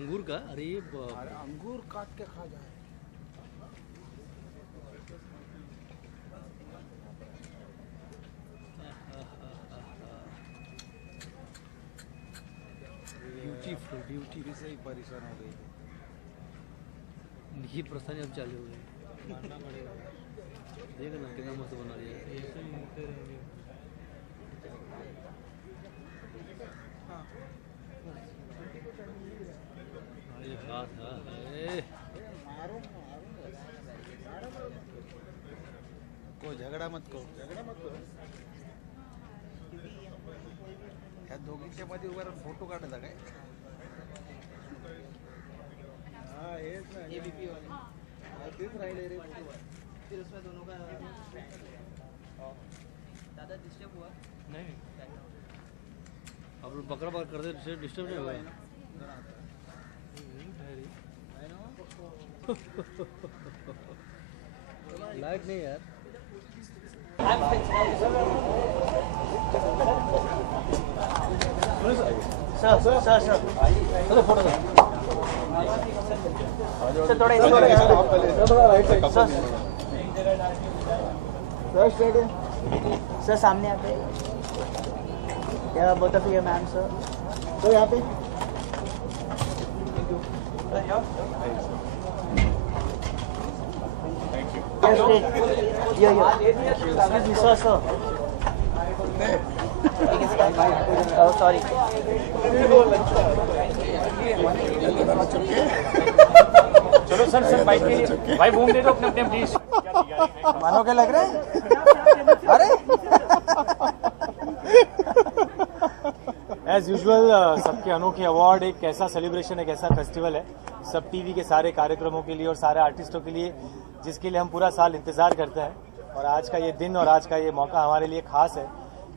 अंगूर का? अरे ये अरे अंगूर काट के खा जाए। ब्यूटीफुल ब्यूटी से ही परेशान हो गई। ये प्रस्थान अब चालू हो गई। देख ना कितना मस्त बना रही है। ये खास है। कोई झगड़ा मत करो। ह्या दोघींच्या मध्ये उभा राहून फोटो काढत काय? हाँ ये बीपी वाले दिख रहे रे फोटो। फिर उसमें दोनों का ज़्यादा डिस्टर्ब हुआ नहीं अब लोग बकरा बात करते डिस्टर्ब नहीं हुआ। लाइक नहीं यार। सर फोटो सर सामने आते both of you ma'am sir. तो यहाँ पे सॉरी चलो सर बाइक के भाई घूम दे दो अपने प्लीज। मानो के लग रहे हैं। अरे एज यूजुअल सबके अनोखे अवार्ड एक ऐसा सेलिब्रेशन, एक ऐसा फेस्टिवल है सब टीवी के सारे कार्यक्रमों के लिए और सारे आर्टिस्टों के लिए, जिसके लिए हम पूरा साल इंतजार करते हैं। और आज का ये दिन और आज का ये मौका हमारे लिए खास है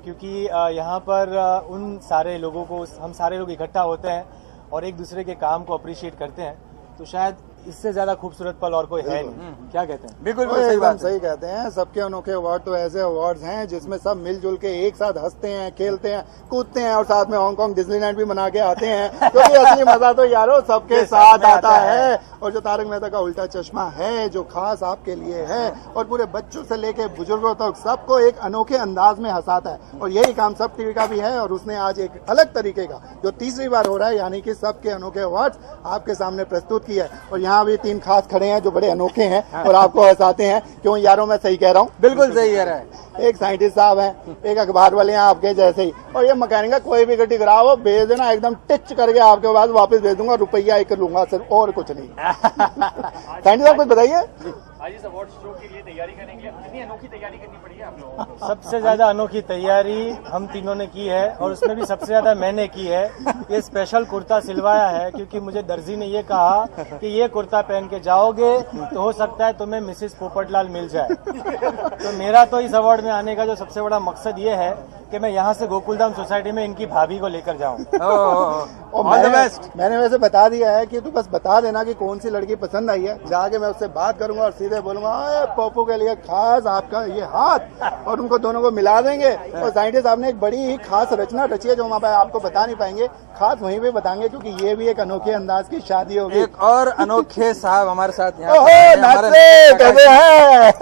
क्योंकि यहाँ पर उन सारे लोगों को हम सारे लोग इकट्ठा होते हैं और एक दूसरे के काम को अप्रिशिएट करते हैं। तो शायद इससे ज्यादा खूबसूरत पल और कोई है नहीं। क्या कहते हैं? बिल्कुल सही बात, सही कहते हैं। सबके अनोखे अवार्ड तो ऐसे अवार्ड्स हैं जिसमें सब मिलजुल के एक साथ हंसते हैं, खेलते हैं, कूदते हैं और साथ में हांगकांग डिज्नीलैंड भी मना के आते हैं। क्योंकि असली मजा तो यारो सबके साथ आता है। और जो तारक मेहता का उल्टा चश्मा है जो खास आपके लिए है और पूरे बच्चों से लेके बुजुर्गों तक सबको एक अनोखे अंदाज में हंसाता है। और यही काम सब टीवी का भी है और उसने आज एक अलग तरीके का जो तीसरी बार हो रहा है यानी कि सबके अनोखे अवार्ड आपके सामने प्रस्तुत किया है। और यहाँ भी 3 खास खड़े हैं जो बड़े अनोखे हैं और आपको हंसाते हैं। क्यों यारों, मैं सही कह रहा हूँ? बिल्कुल सही कह रहा है। एक साइंटिस्ट साहब हैं, एक अखबार वाले हैं आपके जैसे ही, और ये मैकेनिक का कोई भी गड्डी खराब भेज देना एकदम टिच करके आपके पास वापस भेज दूंगा, रुपया 1 लूंगा सिर्फ, और कुछ नहीं। साइंटिस्ट साहब कुछ बताइए। आज इस अवार्ड शो के लिए तैयारी करने के लिए कितनी अनोखी तैयारी करनी पड़ी है आप लोगों को? सबसे ज्यादा अनोखी तैयारी हम तीनों ने की है और उसमें भी सबसे ज्यादा मैंने की है। ये स्पेशल कुर्ता सिलवाया है क्योंकि मुझे दर्जी ने ये कहा कि ये कुर्ता पहन के जाओगे तो हो सकता है तुम्हें मिसेस पोपटलाल मिल जाए। तो मेरा तो इस अवार्ड में आने का जो सबसे बड़ा मकसद ये है कि मैं यहाँ से गोकुलधाम सोसाइटी में इनकी भाभी को लेकर जाऊँ। All the best. मैंने वैसे बता दिया है कि तू बस बता देना कि कौन सी लड़की पसंद आई है, जाके मैं उससे बात करूंगा और सीधे बोलूंगा पप्पू के लिए खास आपका ये हाथ, और उनको दोनों को मिला देंगे। और साइंटिस्ट साहब ने एक बड़ी ही खास रचना रची है जो हम आपको बता नहीं पाएंगे, खास वहीं पे बताएंगे क्योंकि ये भी एक अनोखे अंदाज की शादी होगी। एक और अनोखे साहब हमारे साथ कैसे हैं?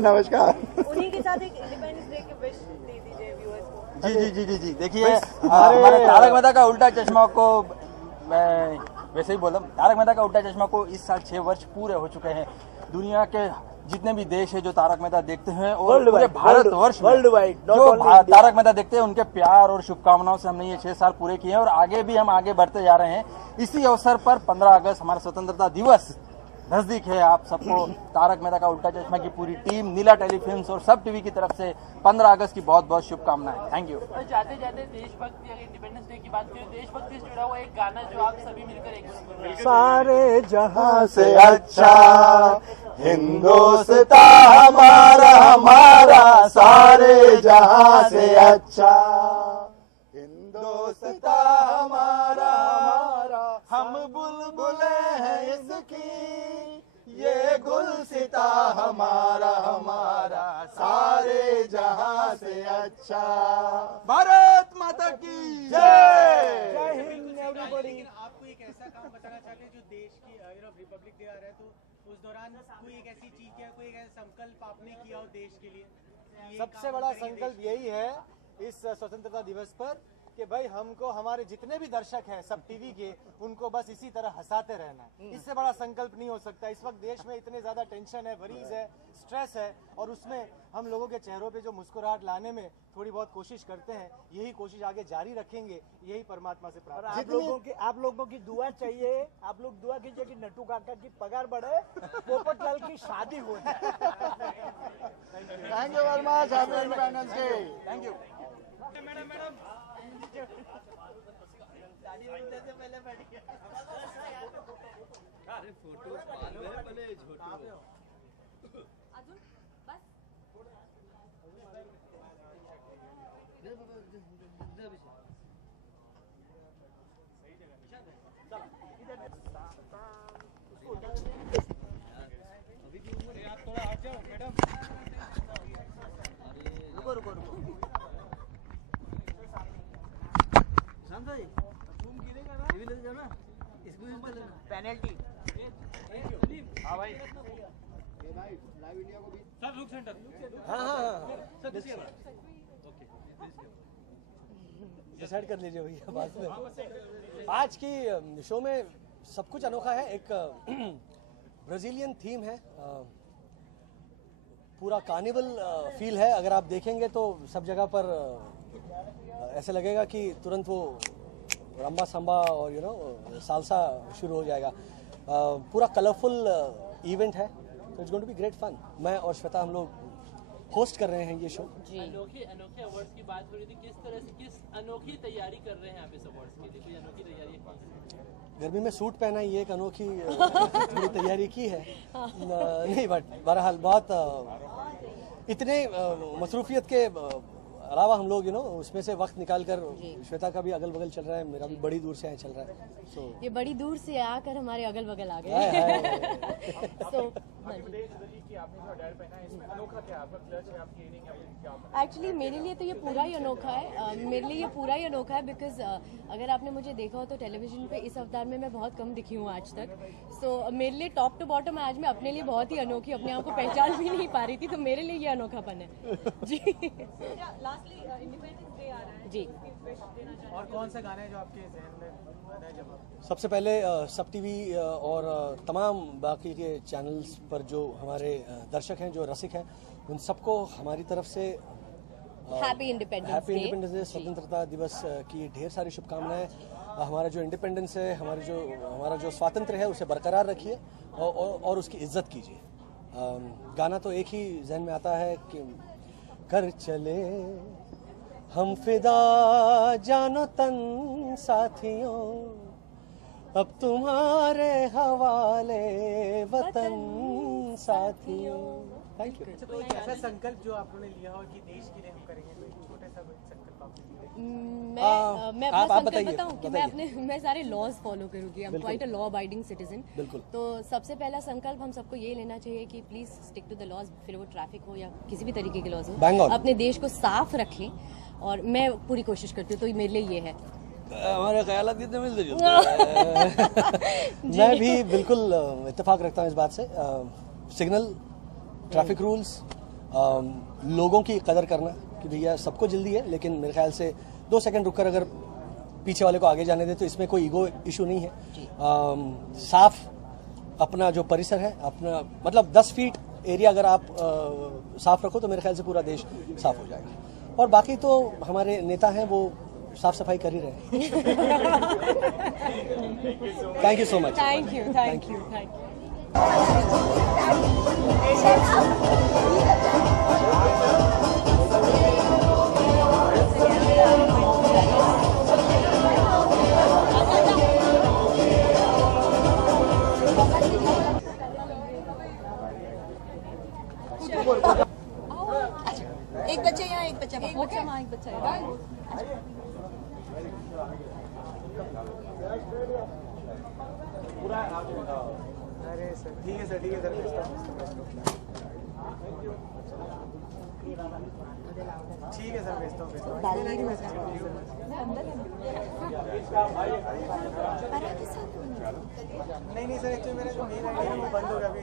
नमस्कार। उन्हीं के साथ एक इंडिपेंडेंस डे की विश दे दीजिए व्यूअर्स को। जी। देखिए हमारे तारक मेहता का उल्टा चश्मा को मैं वैसे ही बोला, तारक मेहता का उल्टा चश्मा को इस साल 6 वर्ष पूरे हो चुके हैं। दुनिया के जितने भी देश है जो तारक मेहता देखते हैं और पूरे भारतवर्ष वर्ल्ड वाइड जो तारक मेहता देखते हैं उनके प्यार और शुभकामनाओं से हमने ये 6 साल पूरे किए हैं और आगे भी हम आगे बढ़ते जा रहे हैं। इसी अवसर पर 15 अगस्त हमारा स्वतंत्रता दिवस नजदीक है। आप सबको तारक मेहता का उल्टा चश्मा की पूरी टीम, नीला टेलीफिल्म्स और सब टीवी की तरफ से 15 अगस्त की बहुत बहुत शुभकामनाएं। Thank you. जाते जाते देशभक्ति, अगर इंडिपेंडेंस डे की बात करें, देशभक्ति से जुड़ा हुआ एक गाना जो आप सभी मिलकर एक सारे जहां से अच्छा हिंदुस्तान हमारा, हमारा सारे जहां से अच्छा हिंदुस्तान हमारा, हमारा हम बुलबुले हैं इसकी, ये गुलसिता हमारा, हमारा सारे जहां से अच्छा। भारत माता की जय। जय हिंद एवरीबॉडी। रिपब्लिक डे आ रहा है, तो उस दौरान कोई एक ऐसी चीज या कोई एक ऐसा संकल्प आपने किया हो देश के लिए? सबसे बड़ा संकल्प यही है इस स्वतंत्रता दिवस पर कि भाई हमको हमारे जितने भी दर्शक हैं सब टीवी के, उनको बस इसी तरह हंसाते रहना है। इससे बड़ा संकल्प नहीं हो सकता। इस वक्त देश में इतने ज्यादा टेंशन है, वरीज है, स्ट्रेस है, और उसमें हम लोगों के चेहरों पे जो मुस्कुराहट लाने में थोड़ी बहुत कोशिश करते हैं, यही कोशिश आगे जारी रखेंगे, यही परमात्मा से प्रार्थना। आप लोगों की दुआ चाहिए। आप लोग दुआ कीजिए कि नट्टू काका की पगार बढ़े, पोपटलाल की शादी हो जाए। Thank you very much, happy independence day. Thank you. अरे फोटो बाद में पहले छोटू अजून बस आप थोड़ा हट जाओ मैडम। रुको रुको रुको शांत भाई, ये भी ले जाओ ना, इसको यूज कर लेना। पेनल्टी। हाँ भाई, लाइव इंडिया को भी सब लुक सेंटर। हाँ डिसाइड कर लीजिए भैया बाद में। आज की शो में सब कुछ अनोखा है। एक ब्राजीलियन थीम है, पूरा कार्निवल फील है। अगर आप देखेंगे तो सब जगह पर ऐसे लगेगा कि तुरंत वो रंबा संबा और सालसा शुरू हो जाएगा। पूरा कलरफुल इवेंट है, तो it's going to be great fun. मैं और श्वेता हम लोग होस्ट कर रहे हैं ये शो। अनोखे अवार्ड्स की बात हो रही थी, किस तरह से किस अनोखी तैयारी कर रहे हैं आप इस अवार्ड्स के लिए? कोई अनोखी तैयारी है? गर्मी में सूट पहना ये एक अनोखी थोड़ी तैयारी की है। नहीं, बट बहरहाल बहुत इतने मसरूफियत के अलावा हम लोग उसमें से वक्त निकाल कर, श्वेता का भी अगल बगल चल रहा है, मेरा भी बड़ी दूर से चल रहा है। So, ये बड़ी दूर से आकर हमारे अगल बगल आ गए। एक्चुअली मेरे लिए तो ये पूरा ही अनोखा है। बिकॉज अगर आपने मुझे देखा हो तो टेलीविजन पे इस अवतार में मैं बहुत कम दिखी हूँ आज तक। सो मेरे लिए टॉप टू बॉटम आज मैं अपने लिए बहुत ही अनोखी, अपने आप को पहचान भी नहीं पा रही थी, तो मेरे लिए ये अनोखापन है जी। लास्टली इंडिपेंडेंस डे आ रहा है जी। और कौन सा गाना है जो आपके जहन में आता है जब आप? सबसे पहले सब टीवी और तमाम बाकी के चैनल्स पर जो हमारे दर्शक हैं, जो रसिक हैं, उन सबको हमारी तरफ से हैप्पी इंडिपेंडेंस डे, स्वतंत्रता दिवस की ढेर सारी शुभकामनाएं। हमारा जो इंडिपेंडेंस है, हमारा जो स्वातंत्र्य है, उसे बरकरार रखिए और उसकी इज्जत कीजिए। गाना तो एक ही जहन में आता है कि कर चले हम फिदा जानो तन साथियों, अब तुम्हारे हवाले वतन साथियों। Thank you. अच्छा, तो एक ऐसा संकल्प जो आप लोगों ने लिया हो कि देश के लिए हम करेंगे, तो एक छोटा सा संकल्प आपने लिया? मैं अपना संकल्प बताऊं कि मैं सारे लॉज फॉलो करूंगी। I am quite a law abiding citizen. बिल्कुल। तो सबसे पहला संकल्प हम सबको ये लेना चाहिए कि please stick to the laws, फिर वो ट्रैफिक हो या किसी भी तरीके के लॉज हो, अपने देश को साफ रखें, और मैं पूरी कोशिश करती हूँ। तो मेरे लिए ये है। हमारे ख्यालात कितने मिलते जुलते। मैं भी बिल्कुल इत्तेफाक रखता हूँ इस बात से। सिग्नल, ट्रैफिक रूल्स, लोगों की कदर करना कि भैया सबको जल्दी है, लेकिन मेरे ख्याल से 2 सेकंड रुककर अगर पीछे वाले को आगे जाने दे तो इसमें कोई ईगो इशू नहीं है। साफ अपना जो परिसर है, अपना मतलब 10 फीट एरिया अगर आप साफ रखो तो मेरे ख्याल से पूरा देश साफ हो जाएगा। और बाकी तो हमारे नेता हैं, वो साफ सफाई कर ही रहे हैं। Thank you so much. Thank you. एक बच्चा यहाँ, एक बच्चा वहाँ, एक बच्चा यहाँ। अरे सर ठीक है सर ठीक है सर, भेजता हूँ। नहीं सर, एक्चुअली मेरे बंद हो गया अभी।